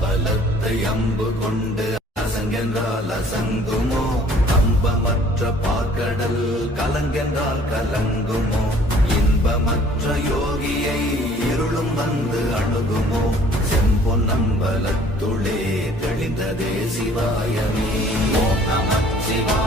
அம்பலத்தை அம்பு கொண்டு அசங்கென்றால் அசங்குமோ? கம்பமற்ற பார்க்கடல் கலங்கென்றால் கலங்குமோ? இன்பமற்ற யோகியை இருளும் வந்து அணுகுமோ? செம்பொன்னம்பலத்துளே தெளிந்ததே சிவாயமே. ஓம் நம சிவாய.